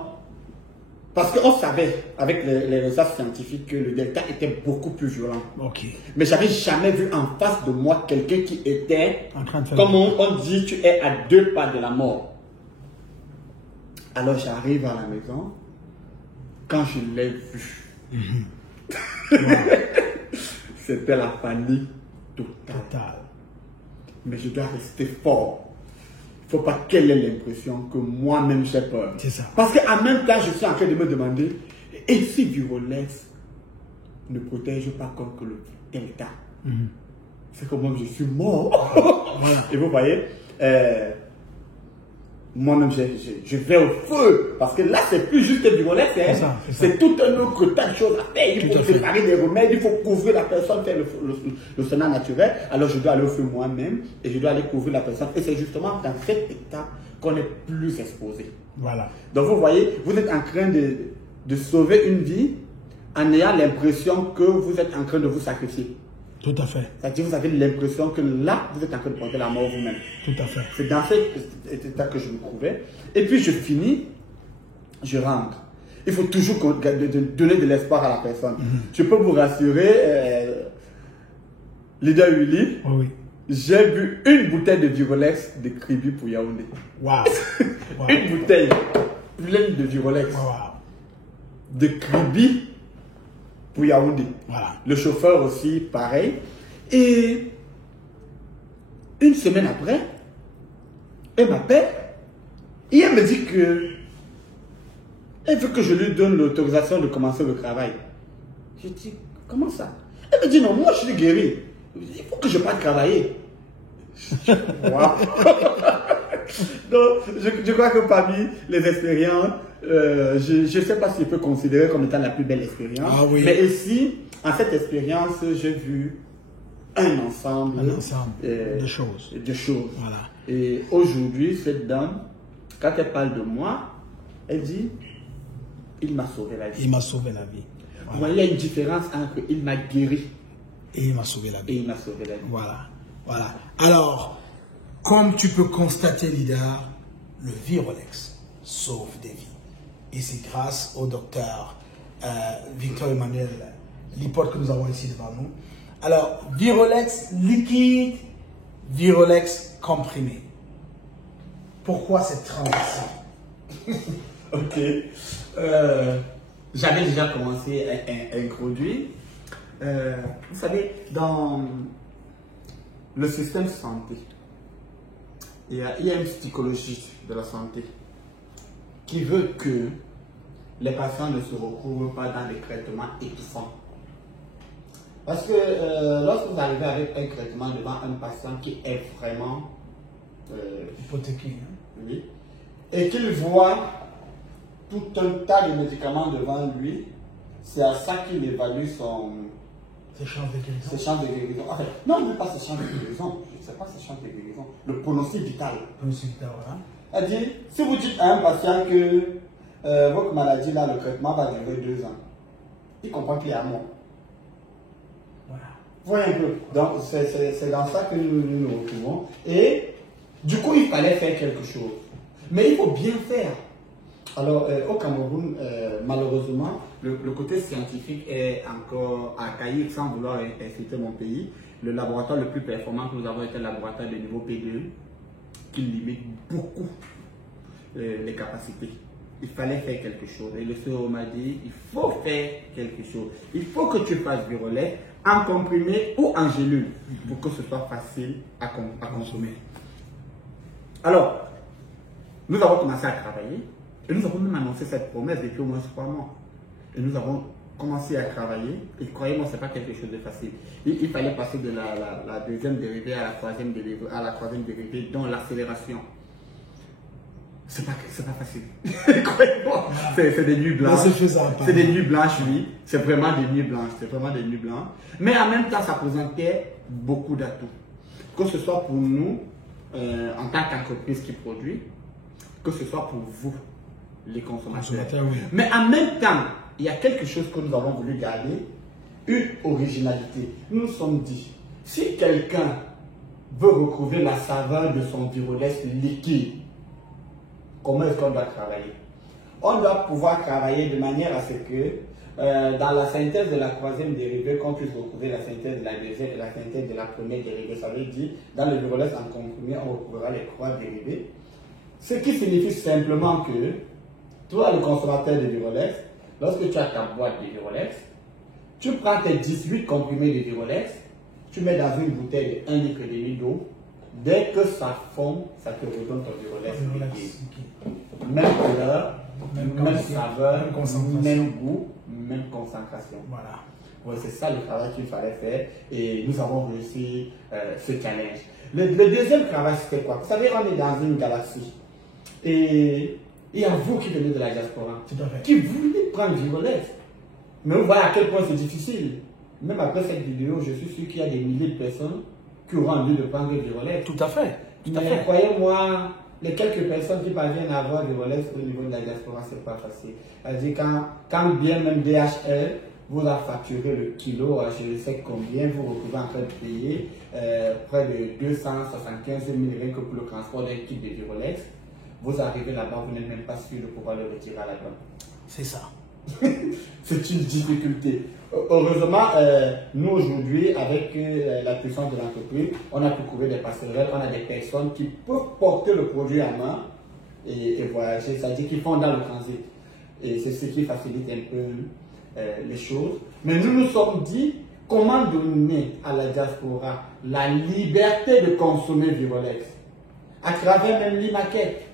parce qu'on savait, avec les recherches scientifiques, que le Delta était beaucoup plus violent. Ok. Mais j'avais jamais vu en face de moi quelqu'un qui était, en train de faire comme on dit, tu es à 2 pas de la mort. Alors, j'arrive à la maison. Quand je l'ai vu, c'était la panique totale. Mais je dois rester fort. Il ne faut pas qu'elle ait l'impression que moi-même j'ai peur. C'est ça. Parce qu'en même temps, je suis en train de me demander, et si Virolex ne protège pas contre le Delta, c'est comme moi que je suis mort. Voilà. Et vous voyez, moi-même, je vais au feu. Parce que là, c'est plus juste que Virolex, c'est tout un autre tas de choses à faire. Il faut préparer des remèdes, il faut couvrir la personne, faire le sauna naturel. Alors, je dois aller au feu moi-même et je dois aller couvrir la personne. Et c'est justement dans cet état qu'on est plus exposé. Voilà. Donc, vous voyez, vous êtes en train de sauver une vie en ayant l'impression que vous êtes en train de vous sacrifier. Tout à fait. C'est-à-dire que vous avez l'impression que là, vous êtes en train de porter la mort vous-même. Tout à fait. C'est dans cet état que je me trouvais. Et puis je finis, je rentre. Il faut toujours donner de l'espoir à la personne. Je peux vous rassurer, leader Willy, oui. J'ai bu une bouteille de Virolex de Kribi pour Yaoundé. Waouh! Une bouteille pleine de Virolex. Wow. De Kribi pour Yaoundé. Voilà. Le chauffeur aussi, pareil. Et une semaine après, elle m'appelle et elle me dit que Elle veut que je lui donne l'autorisation de commencer le travail. Je dis, comment ça? Elle me dit, non, moi je suis guéri. Il faut que je parte travailler. Wow. Donc, je crois que parmi les expériences, je ne sais pas si je peux considérer comme étant la plus belle expérience. Ah, oui. Mais ici, en cette expérience, j'ai vu un ensemble, de choses. Voilà. Et aujourd'hui, cette dame, quand elle parle de moi, elle dit, il m'a sauvé la vie. Il m'a sauvé la vie. Voilà. Il y a une différence entre il m'a guéri et il m'a sauvé la vie. Et il m'a sauvé la vie. Voilà. Voilà. Alors, comme tu peux constater, Lidar, le Virolex sauve des vies. Et c'est grâce au docteur Victor Emmanuel Lipote que nous avons ici devant nous. Alors, Virolex liquide, Virolex comprimé. Pourquoi cette transition? Ok. J'avais déjà commencé à introduire. Vous savez, dans le système santé, il y a une psychologie de la santé qui veut que les patients ne se retrouvent pas dans des traitements étouffants. Parce que lorsque vous arrivez avec un traitement devant un patient qui est vraiment hypothéqué, oui, et qu'il voit tout un tas de médicaments devant lui, c'est à ça qu'il évalue ses chances de guérison. Ses chances de guérison. Enfin, non, même pas ses chances de guérison. Je ne sais pas ses chances de guérison. Le pronostic vital. Voilà. C'est-à-dire, si vous dites à un patient que votre maladie, là, le traitement va durer 2 ans, il comprend qu'il est à mort. Voilà. Voyez un peu. Donc, c'est dans ça que nous nous retrouvons. Et du coup, il fallait faire quelque chose. Mais il faut bien faire. Alors, au Cameroun, malheureusement, le côté scientifique est encore archaïque, sans vouloir inciter mon pays. Le laboratoire le plus performant que nous avons est un laboratoire de niveau P2 qui limite beaucoup les capacités. Il fallait faire quelque chose. Et le CERO m'a dit, il faut faire quelque chose. Il faut que tu fasses Virolex en comprimé ou en gélule pour que ce soit facile à consommer. Alors, nous avons commencé à travailler. Et nous avons même annoncé cette promesse depuis au moins 3 mois. Et nous avons commencé à travailler. Et croyez-moi, ce n'est pas quelque chose de facile. Il fallait passer de la deuxième dérivée à la troisième dérivée, dont l'accélération. C'est pas facile. Croyez-moi, c'est des nuits blanches. C'est des nuits blanches, oui. C'est vraiment des nuits blanches. C'est vraiment des nuits blanches. Mais en même temps, ça présentait beaucoup d'atouts. Que ce soit pour nous, en tant qu'entreprise qui produit, que ce soit pour vous, les consommateurs. Oui. Mais en même temps, il y a quelque chose que nous avons voulu garder, une originalité. Nous nous sommes dit, si quelqu'un veut retrouver la saveur de son Virolex liquide, comment est-ce qu'on doit travailler? On doit pouvoir travailler de manière à ce que dans la synthèse de la troisième dérivée, qu'on puisse retrouver la synthèse de la deuxième et la synthèse de la première dérivée. Ça veut dire, dans le Virolex en comprimé, on retrouvera les 3 dérivés. Ce qui signifie simplement que toi, le consommateur de Virolex, lorsque tu as ta boîte de Virolex, tu prends tes 18 comprimés de Virolex, tu mets dans une bouteille de 1,5 litre d'eau. Dès que ça fond, ça te redonne ton Virolex. Même couleur, même saveur, même goût, même concentration. Voilà. Ouais, c'est ça le travail qu'il fallait faire et nous avons réussi ce challenge. Le deuxième travail, c'était quoi? Vous savez, on est dans une galaxie. Et il y a vous qui venez de la diaspora, qui voulez prendre Virolex. Mais vous voyez à quel point c'est difficile. Même après cette vidéo, je suis sûr qu'il y a des milliers de personnes qui auront envie de prendre Virolex. Tout à fait. Mais croyez-moi, les quelques personnes qui parviennent à avoir Virolex au niveau de la diaspora, c'est pas facile. C'est-à-dire quand bien même DHL vous a facturé le kilo, je ne sais combien, vous retrouvez en train de payer près de 275 000 rien que pour le transport d'un kit de Virolex. Vous arrivez là-bas, vous n'êtes même pas sûr de pouvoir le retirer à la banque. C'est ça. C'est une difficulté. Heureusement, nous aujourd'hui, avec la puissance de l'entreprise, on a pu trouver des passerelles, on a des personnes qui peuvent porter le produit en main et voyager, c'est-à-dire qu'ils font dans le transit. Et c'est ce qui facilite un peu les choses. Mais nous nous sommes dit, comment donner à la diaspora la liberté de consommer Virolex à travers même l'e-market.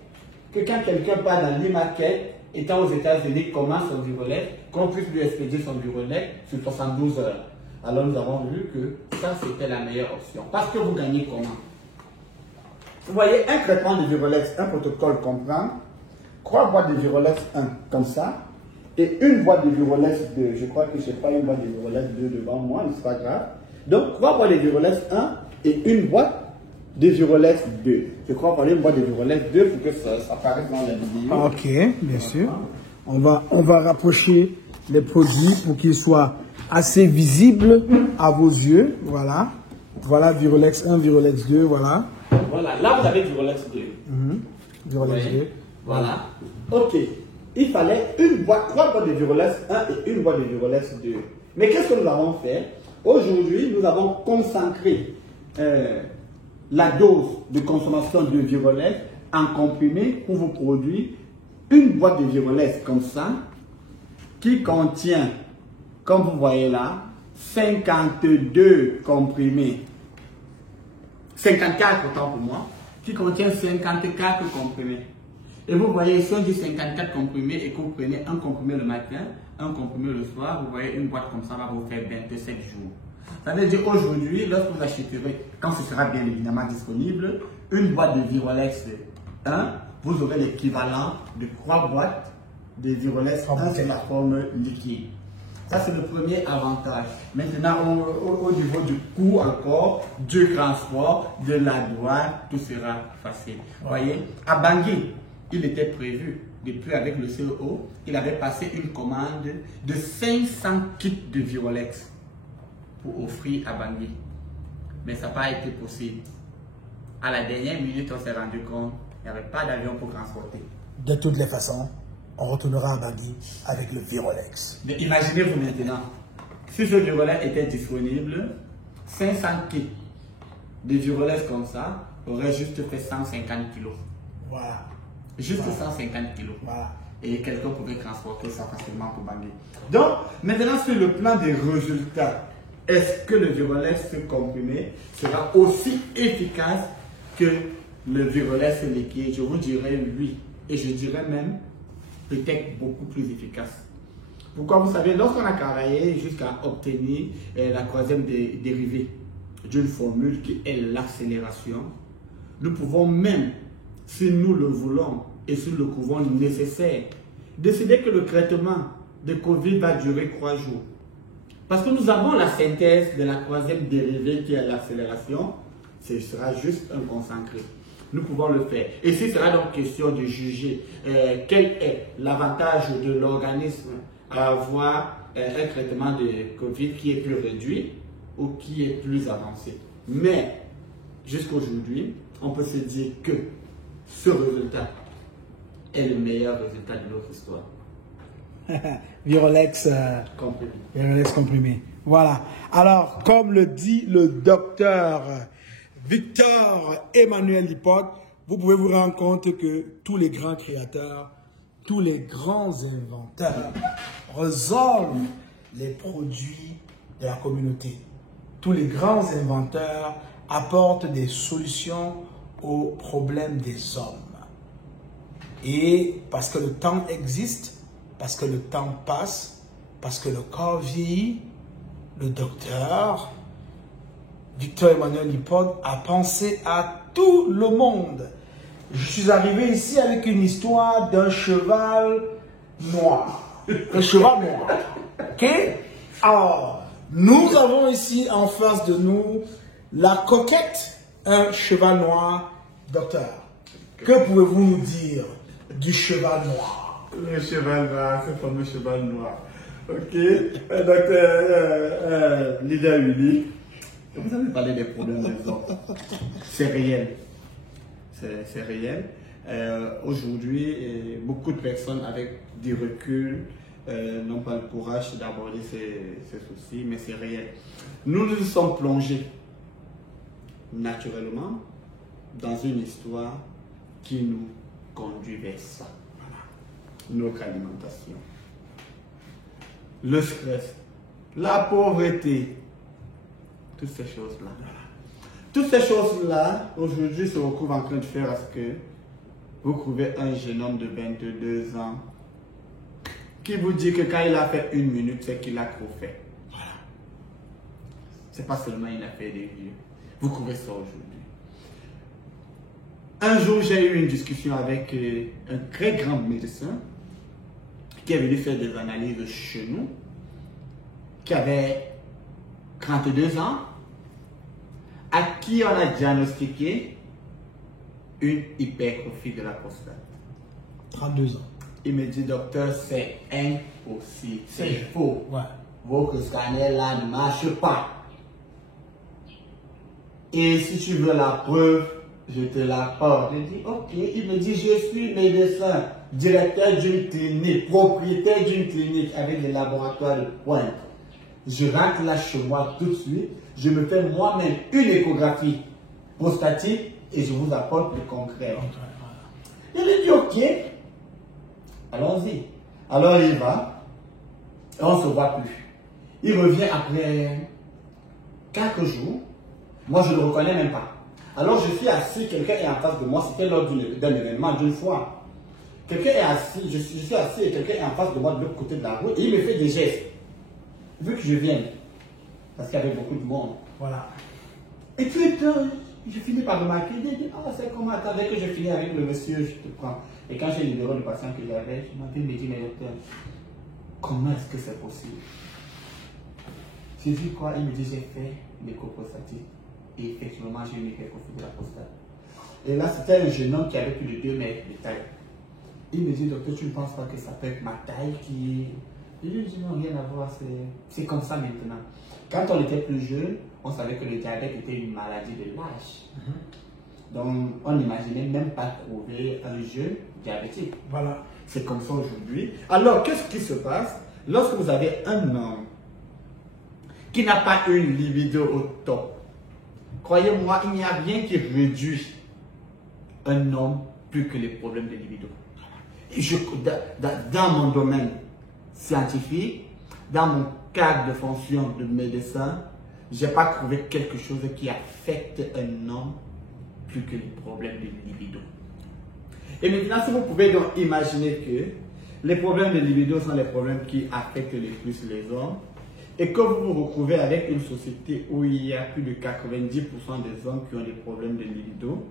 Que quand quelqu'un part dans l'e-market, étant aux États-Unis, commence son Virolex, qu'on puisse lui expédier son Virolex sur 72 heures. Alors nous avons vu que ça, c'était la meilleure option. Parce que vous gagnez comment? Vous voyez, un traitement de Virolex, un protocole comprend 3 boîtes de Virolex 1, comme ça, et une boîte de Virolex 2. Je crois que je n'ai pas une boîte de Virolex 2 devant moi, mais ce n'est pas grave. Donc, 3 boîtes de Virolex 1 et une boîte de Virolex 2. Je crois qu'on a une boîte de Virolex 2 pour que ça apparaisse dans la vidéo. Ok, bien sûr. On va rapprocher les produits pour qu'ils soient assez visibles à vos yeux. Voilà. Voilà, Virolex 1, Virolex 2, voilà. Voilà, là vous avez Virolex 2. Virolex 2. Voilà. Ok. Il fallait 3 boîtes de Virolex 1 et une boîte de Virolex 2. Mais qu'est-ce que nous avons fait? Aujourd'hui, nous avons concentré la dose de consommation de Virolex en comprimé pour vous produire une boîte de Virolex comme ça, qui contient, comme vous voyez là, 52 comprimés. 54 autant pour moi, qui contient 54 comprimés. Et vous voyez, si on dit 54 comprimés et que vous prenez un comprimé le matin, un comprimé le soir, vous voyez une boîte comme ça va vous faire 27 jours. Ça veut dire aujourd'hui, lorsque vous achèterez, quand ce sera bien évidemment disponible, une boîte de Virolex 1, vous aurez l'équivalent de 3 boîtes de Virolex 1 sous la forme liquide. Ça, c'est le premier avantage. Maintenant, au niveau du coût encore, du transport, de la douane, tout sera facile. Vous voyez, à Bangui, il était prévu, depuis avec le CEO, il avait passé une commande de 500 kits de Virolex pour offrir à Bangui. Mais ça n'a pas été possible. À la dernière minute, on s'est rendu compte qu'il n'y avait pas d'avion pour transporter. De toutes les façons, on retournera à Bangui avec le Virolex. Mais imaginez-vous maintenant, si ce Virolex était disponible, 500 kits de Virolex comme ça aurait juste fait 150 kilos. Voilà. Juste 150 kilos. Voilà. Et quelqu'un pouvait transporter ça facilement pour Bangui. Donc, maintenant sur le plan des résultats, est-ce que le Virolex comprimé sera aussi efficace que le Virolex liquide? Je vous dirais oui. Et je dirais même peut-être beaucoup plus efficace. Pourquoi? Vous savez, lorsqu'on a travaillé jusqu'à obtenir la troisième dérivée d'une formule qui est l'accélération, nous pouvons même, si nous le voulons et si nous le trouvons nécessaire, décider que le traitement de Covid va durer 3 jours. Parce que nous avons la synthèse de la troisième dérivée qui est l'accélération, ce sera juste un concentré. Nous pouvons le faire. Et ce sera donc question de juger quel est l'avantage de l'organisme à avoir un traitement de Covid qui est plus réduit ou qui est plus avancé. Mais jusqu'à aujourd'hui, on peut se dire que ce résultat est le meilleur résultat de notre histoire. Virolex comprimé. Virolex comprimé. Voilà. Alors, comme le dit le docteur Victor Emmanuel Lipote, vous pouvez vous rendre compte que tous les grands créateurs, tous les grands inventeurs résolvent les produits de la communauté. Tous les grands inventeurs apportent des solutions aux problèmes des hommes. Et parce que le temps existe, parce que le temps passe, parce que le corps vieillit, le docteur Victor Emmanuel Lipote a pensé à tout le monde. Je suis arrivé ici avec une histoire d'un cheval noir. Un cheval noir. Ok? Alors, nous avons ici en face de nous la coquette, un cheval noir. Docteur, que pouvez-vous nous dire du cheval noir? Le cheval noir, ce fameux cheval noir. Ok, docteur leader unique. Vous avez parlé des problèmes des hommes. C'est réel. C'est réel. Aujourd'hui, beaucoup de personnes avec du recul n'ont pas le courage d'aborder ces soucis, mais c'est réel. Nous nous sommes plongés naturellement dans une histoire qui nous conduit vers ça. Notre alimentation, le stress, la pauvreté, toutes ces choses-là. Toutes ces choses-là, aujourd'hui, se retrouvent en train de faire à ce que vous trouvez un jeune homme de 22 ans qui vous dit que quand il a fait 1 minute, c'est qu'il a trop fait. Voilà. C'est pas seulement il a fait des vieux. Vous trouvez ça aujourd'hui. Un jour, j'ai eu une discussion avec un très grand médecin qui est venu faire des analyses chez nous, qui avait 32 ans, à qui on a diagnostiqué une hypertrophie de la prostate. 32 ans. Il me dit, docteur, c'est impossible, c'est faux. Ouais. Votre scanner là ne marche pas. Et si tu veux la preuve, je te l'apporte. Je dis, ok. Il me dit, je suis médecin, directeur d'une clinique, propriétaire d'une clinique avec des laboratoires de pointe. Je rentre là chez moi tout de suite. Je me fais moi-même une échographie prostatique et je vous apporte le concret. Il me dit, ok. Allons-y. Alors il va. Et on ne se voit plus. Il revient après 4 jours. Moi, je ne le reconnais même pas. Alors, je suis assis, quelqu'un est en face de moi. C'était lors d'un événement, d'une fois. Quelqu'un est assis, je suis assis et quelqu'un est en face de moi de l'autre côté de la route. Et il me fait des gestes. Vu que je viens. Parce qu'il y avait beaucoup de monde. Voilà. Et puis, je finis par remarquer. Il dit, ah, c'est comment, attendez que je finis avec le monsieur, je te prends. Et quand j'ai libéré le patient que j'avais, je m'en me dit, mais docteur, comment est-ce que c'est possible? J'ai dit quoi? Il me dit, j'ai fait l'écho prostatique. Et effectivement, j'ai eu une hypertrophie de la prostate. Et là, c'était un jeune homme qui avait plus de 2 mètres de taille. Il me dit, docteur, tu ne penses pas que ça peut être ma taille qui... Et je lui dis, non, rien à voir, c'est comme ça maintenant. Quand on était plus jeune, on savait que le diabète était une maladie de l'âge. Donc, on n'imaginait même pas trouver un jeune diabétique. Voilà. C'est comme ça aujourd'hui. Alors, qu'est-ce qui se passe lorsque vous avez un homme qui n'a pas une libido au top? Croyez-moi, il n'y a rien qui réduit un homme plus que les problèmes de libido. Et dans mon domaine scientifique, dans mon cadre de fonction de médecin, je n'ai pas trouvé quelque chose qui affecte un homme plus que les problèmes de libido. Et maintenant, si vous pouvez donc imaginer que les problèmes de libido sont les problèmes qui affectent le plus les hommes, et que vous vous retrouvez avec une société où il y a plus de 90% des hommes qui ont des problèmes de libido,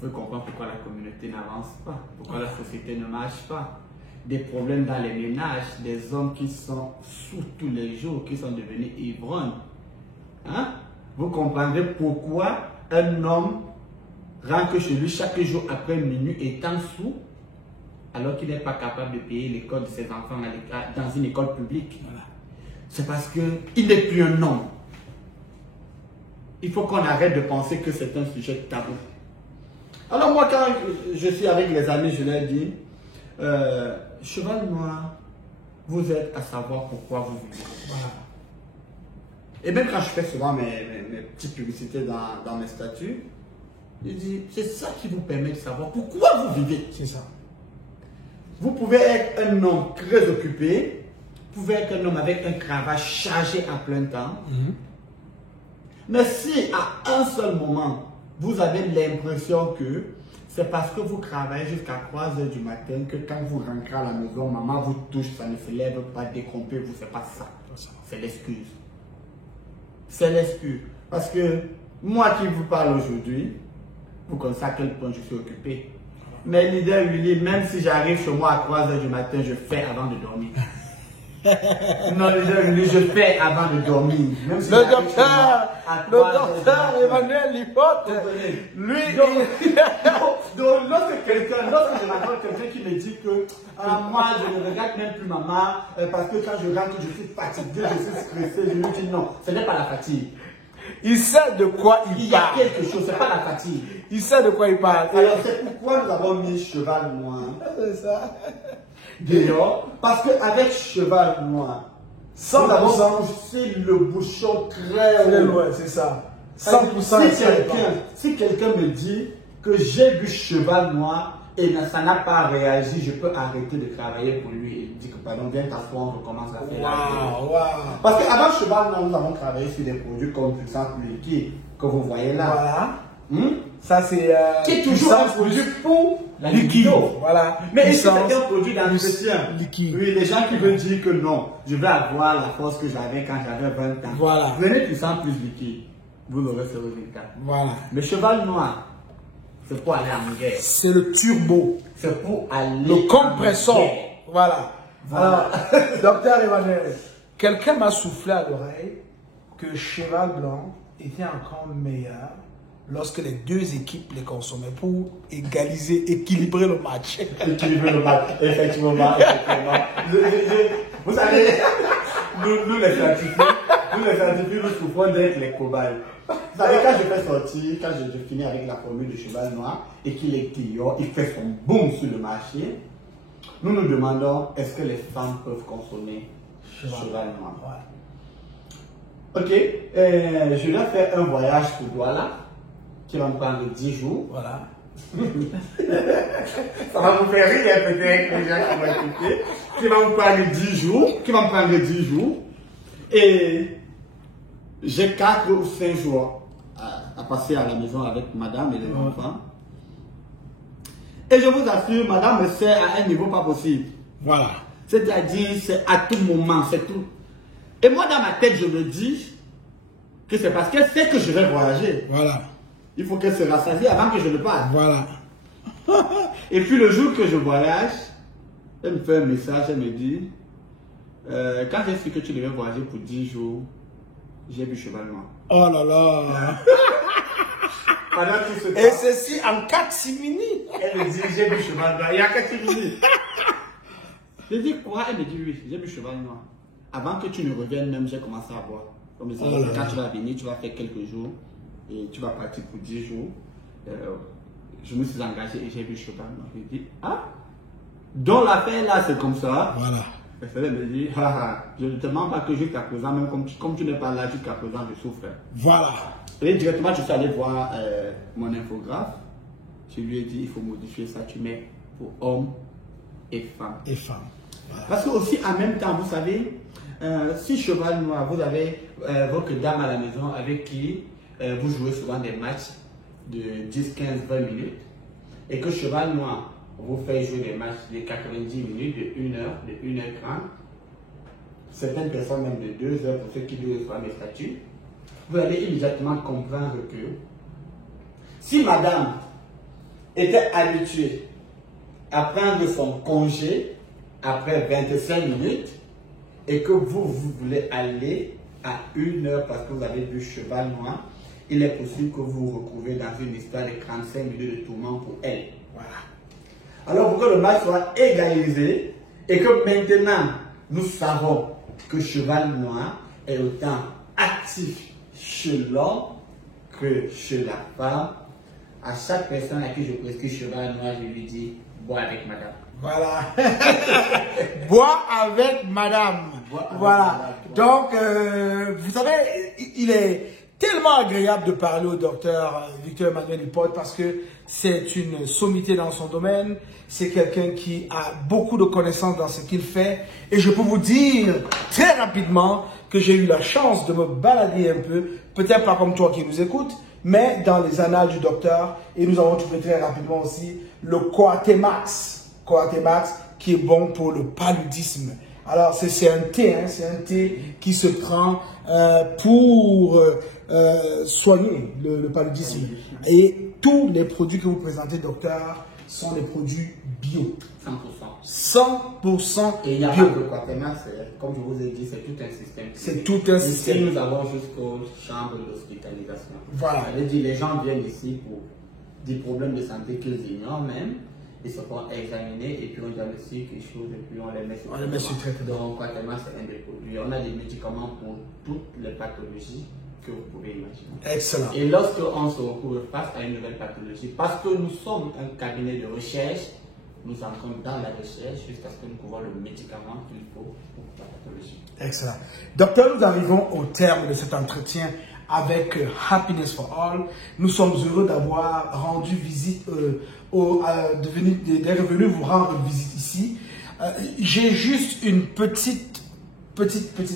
vous comprenez pourquoi la communauté n'avance pas, pourquoi la société ne marche pas. Des problèmes dans les ménages, des hommes qui sont sous tous les jours, qui sont devenus ivrognes. Hein? Vous comprendrez pourquoi un homme rentre chez lui chaque jour après minuit étant sous, alors qu'il n'est pas capable de payer l'école de ses enfants dans une école publique. Voilà. C'est parce qu'il n'est plus un homme. Il faut qu'on arrête de penser que c'est un sujet tabou. Alors moi, quand je suis avec les amis, je leur dis, cheval noir, vous êtes à savoir pourquoi vous vivez. Voilà. Et même quand je fais souvent mes petites publicités dans mes statuts, je dis, c'est ça qui vous permet de savoir pourquoi vous vivez. C'est ça. Vous pouvez être un homme très occupé, vous pouvez être un homme avec un travail chargé à plein temps. Mais si à un seul moment, vous avez l'impression que c'est parce que vous travaillez jusqu'à 3 h du matin que quand vous rentrez à la maison, maman vous touche, ça ne se lève pas, décompé, vous, c'est pas ça. C'est l'excuse. C'est l'excuse. Parce que moi qui vous parle aujourd'hui, vous connaissez à quel point je suis occupé. Mais leader Willy, même si j'arrive chez moi à 3 h du matin, je fais avant de dormir. Non, je fais avant de dormir. Même si le docteur Emmanuel Lipote, lui, donc lorsque je rencontre quelqu'un qui me dit que moi je ne regarde même plus maman parce que quand je rentre je suis fatigué, je suis stressé, je lui dis non, ce n'est pas la fatigue. Il sait de quoi il parle. Il y a quelque chose, ce n'est pas la fatigue. Il sait de quoi il parle. Alors c'est pourquoi nous avons mis cheval noir. C'est ça. D'ailleurs, parce qu'avec cheval noir, nous avons poussé le bouchon très loin, c'est ça. 100%. Si quelqu'un me dit que j'ai vu cheval noir et ça n'a pas réagi, je peux arrêter de travailler pour lui et dire que pardon, viens t'asseoir, on recommence à faire la vie. Parce qu'avant cheval noir, nous avons travaillé sur des produits comme puissance liquide que vous voyez là. Voilà. Ça, c'est qui est toujours un produit pour la libido. Voilà. Mais est-ce que c'est un produit d'entretien? Liquide. Oui, les gens qui veulent dire que non, je vais avoir la force que j'avais quand j'avais 20 ans. Voilà. Venez puissant plus liquide. Vous aurez ce résultat. Voilà. Le cheval noir, c'est pour aller en guerre. C'est le turbo. C'est pour aller le compresseur. en guerre. Voilà. Alors, docteur Emmanuel, quelqu'un m'a soufflé à l'oreille que Cheval Blanc était encore meilleur lorsque les deux équipes les consommaient pour égaliser, équilibrer le match. Équilibrer le match, effectivement. Vous savez, nous les scientifiques, nous souffrons d'être les cobayes. Vous savez, quand je fais sortir, quand je finis avec la formule de cheval noir et qu'il est client, il fait son boom sur le marché, nous nous demandons est-ce que les femmes peuvent consommer cheval noir. Ouais. Ok, je dois faire un voyage pour Douala qui va me prendre 10 jours. Voilà. Ça va vous faire rire peut-être les gens qui vont écouter. Qui va me prendre 10 jours. Et j'ai 4 ou 5 jours à passer à la maison avec madame et les enfants. Et je vous assure, madame me sert à un niveau pas possible. Voilà. C'est-à-dire, c'est à tout moment, c'est tout. Et moi, dans ma tête, je me dis que c'est parce qu'elle sait que je vais voyager. Voilà. Il faut qu'elle se rassasie avant que je ne parte. Voilà. Et puis le jour que je voyage, elle me fait un message, elle me dit quand j'ai su que tu devais voyager pour 10 jours, j'ai bu cheval noir. Oh là là. Pendant tout ce temps, et ceci en 4 minutes. Elle me dit j'ai bu cheval noir. Il y a 4 minutes. Je dis quoi? Elle me dit oui, j'ai bu cheval noir. Avant que tu ne reviennes même, j'ai commencé à boire. Comme ça, quand tu vas venir, tu vas faire quelques jours et tu vas partir pour 10 jours. Je me suis engagé et j'ai vu cheval noir. Je dis ah, donc l'affaire là c'est comme ça. Voilà. Elle me dit je ne te mens pas que jusqu'à présent, même comme tu n'es pas là jusqu'à présent, je souffre. Voilà. Et directement, je suis allé voir mon infographe. Je lui ai dit il faut modifier ça, tu mets pour hommes et femmes. Et femmes. Voilà. Parce que aussi en même temps, vous savez, si cheval noir, vous avez votre dame à la maison avec qui vous jouez souvent des matchs de 10, 15, 20 minutes et que cheval noir vous fait jouer des matchs de 90 minutes, de 1 heure, de 1 h 30, certaines personnes même de 2 heures pour ceux qui doivent faire mes statuts, vous allez immédiatement comprendre que si madame était habituée à prendre son congé après 25 minutes et que vous voulez aller à 1 heure parce que vous avez vu cheval noir, il est possible que vous vous retrouvez dans une histoire de 45 minutes de tourment pour elle. Voilà. Alors pour que le match soit égalisé et que maintenant nous savons que cheval noir est autant actif chez l'homme que chez la femme, à chaque personne à qui je prescris cheval noir, je lui dis bois avec madame. Voilà. Bois avec madame. Voilà. Donc, vous savez, il est tellement agréable de parler au docteur Victor Emmanuel Hippote parce que c'est une sommité dans son domaine. C'est quelqu'un qui a beaucoup de connaissances dans ce qu'il fait. Et je peux vous dire très rapidement que j'ai eu la chance de me balader un peu, peut-être pas comme toi qui nous écoutes, mais dans les annales du docteur. Et nous avons trouvé très rapidement aussi le Coatemax. Coatemax qui est bon pour le paludisme. Alors c'est un thé, hein, c'est un thé qui se prend pour soigner le paludisme. Et tous les produits que vous présentez, docteur, sont des produits bio. 100% 100% et il n'y a bio. Pas de Coatemax, comme je vous ai dit, c'est tout un système. C'est tout un système. Ici, nous avons jusqu'aux chambres d'hospitalisation. Voilà. Les gens viennent ici pour des problèmes de santé qu'ils ignorent même. Ils se font examiner et puis on diagnostique les choses et puis on les met sur traitement. Donc, Coatemax, c'est un des produits. On a des médicaments pour toutes les pathologies que vous pouvez imaginer. Excellent. Et lorsqu'on se retrouve face à une nouvelle pathologie, parce que nous sommes un cabinet de recherche, nous entrons dans la recherche jusqu'à ce que nous trouvons le médicament qu'il faut pour la pathologie. Excellent. Docteur, nous arrivons au terme de cet entretien avec Happiness for All. Nous sommes heureux d'avoir rendu visite, d'être venu vous rendre visite ici. J'ai juste une petite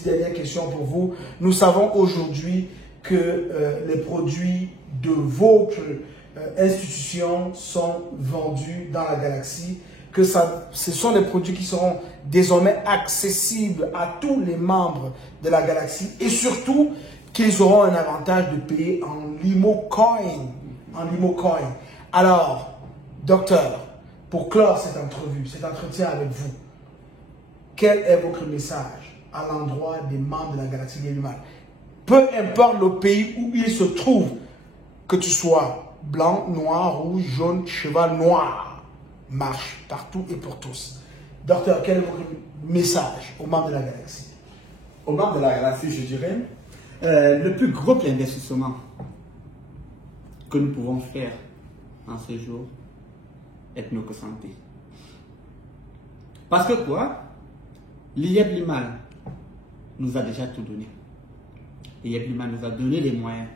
dernière question pour vous. Nous savons aujourd'hui que les produits de votre institutions sont vendues dans la galaxie, que ce sont des produits qui seront désormais accessibles à tous les membres de la galaxie et surtout qu'ils auront un avantage de payer en Limocoin. Alors, docteur, pour clore cette entrevue, cet entretien avec vous, quel est votre message à l'endroit des membres de la galaxie Guélumal? Peu importe le pays où ils se trouvent, que tu sois blanc, noir, rouge, jaune, cheval noir, marche partout et pour tous. Docteur, quel est votre message aux membres de la galaxie? Aux membres de la galaxie, je dirais, le plus gros investissement que nous pouvons faire en ce jour est notre santé. Parce que quoi? L'IEP Limal nous a déjà tout donné. L'IEP Limal nous a donné les moyens.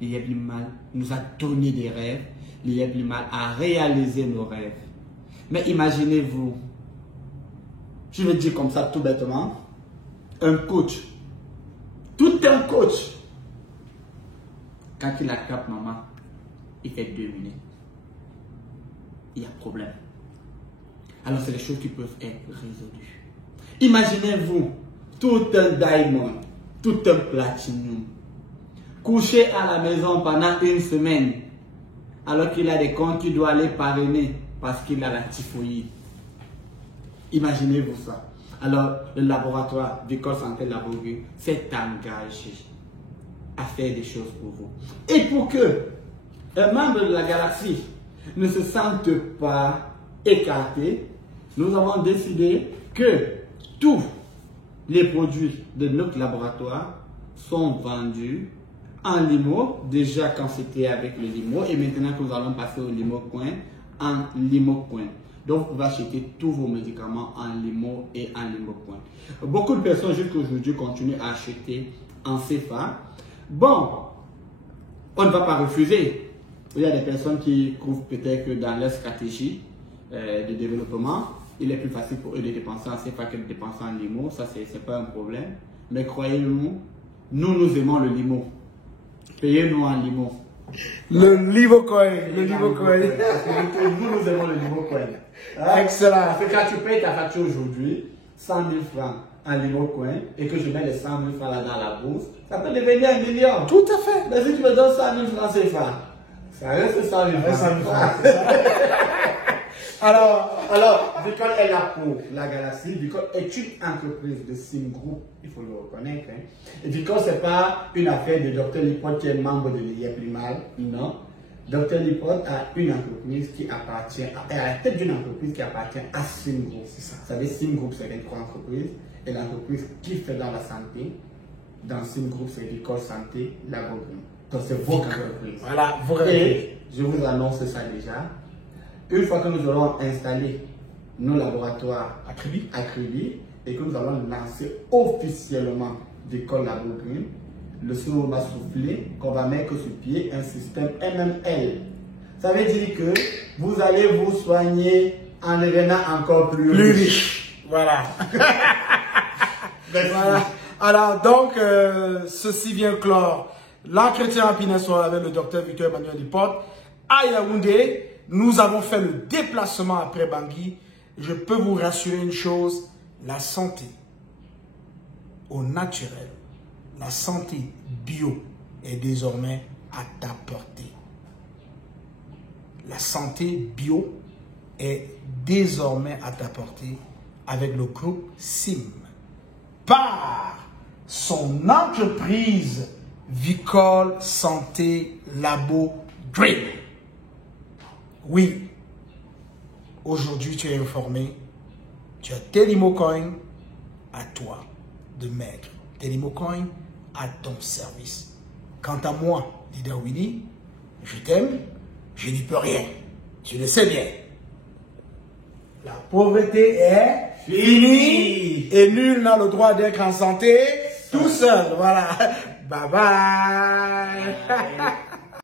L'IEP Limal nous a donné des rêves. L'IEP Limal a réalisé nos rêves. Mais imaginez-vous, je vais dire comme ça tout bêtement, un coach, tout un coach, quand il attrape maman, il fait 2 minutes. Il y a problème. Alors c'est des choses qui peuvent être résolues. Imaginez-vous, tout un diamond, tout un platinum, couché à la maison pendant 1 semaine, alors qu'il a des comptes qu'il doit aller parrainer parce qu'il a la typhoïde. Imaginez-vous ça. Alors, le laboratoire d'École Santé Labourgu s'est engagé à faire des choses pour vous. Et pour que un membre de la galaxie ne se sente pas écarté, nous avons décidé que tous les produits de notre laboratoire sont vendus en limo, déjà quand c'était avec le limo, et maintenant que nous allons passer au Limocoin, en Limocoin. Donc, vous pouvez acheter tous vos médicaments en limo et en Limocoin. Beaucoup de personnes jusqu'à aujourd'hui continuent à acheter en CFA. Bon, on ne va pas refuser. Il y a des personnes qui trouvent peut-être que dans leur stratégie de développement, il est plus facile pour eux de dépenser en CFA que de dépenser en limo. Ça, ce n'est pas un problème. Mais croyez-nous, nous aimons le limo. Payez-nous en limo. Le Limocoin. Le Limocoin. Nous aimons le Limocoin. Excellent. Parce que quand tu payes ta facture aujourd'hui, 100 000 francs en Limocoin, et que je mets les 100 000 francs là dans la bourse, ça peut devenir 1 million. Tout à fait. Mais si tu me donnes 100 000 francs CFA, ça reste 100 000 francs. Alors, Vicol est là pour la galaxie. Vicol est une entreprise de Sim Group, il faut le reconnaître. Hein. Et Vicol, ce n'est pas une affaire de Dr Lipote qui est membre de l'IEP Limal. Non. Dr Lipote a une entreprise qui appartient, à la tête d'une entreprise qui appartient à Sim Group. C'est ça. Vous savez, Sim Group, c'est 23 entreprises. Et l'entreprise qui fait dans la santé, dans Sim Group, c'est Vicol Santé Labourgu. Donc, c'est votre entreprise. Voilà, et je vous annonce ça déjà. Une fois que nous aurons installé nos laboratoires à Kribi et que nous allons lancer officiellement d'École Labourgu, le soir va souffler qu'on va mettre sur pied un système MML. Ça veut dire que vous allez vous soigner en devenant encore plus riche. Voilà. Voilà. Alors, donc, ceci vient clore l'entretien à Pinassoir avec le docteur Victor Emmanuel Lipote à Yaoundé. Nous avons fait le déplacement après Bangui. Je peux vous rassurer une chose, la santé au naturel, la santé bio est désormais à ta portée. La santé bio est désormais à ta portée avec le groupe SIM. Par son entreprise Vicol Santé Labo Dream. Oui, aujourd'hui tu es informé, tu as tes Limocoin à toi de mettre. Tes Limocoin à ton service. Quant à moi, leader Willy, je t'aime, je n'y peux rien. Tu le sais bien. La pauvreté est finie et nul n'a le droit d'être en santé tout seul. Voilà. Bye bye.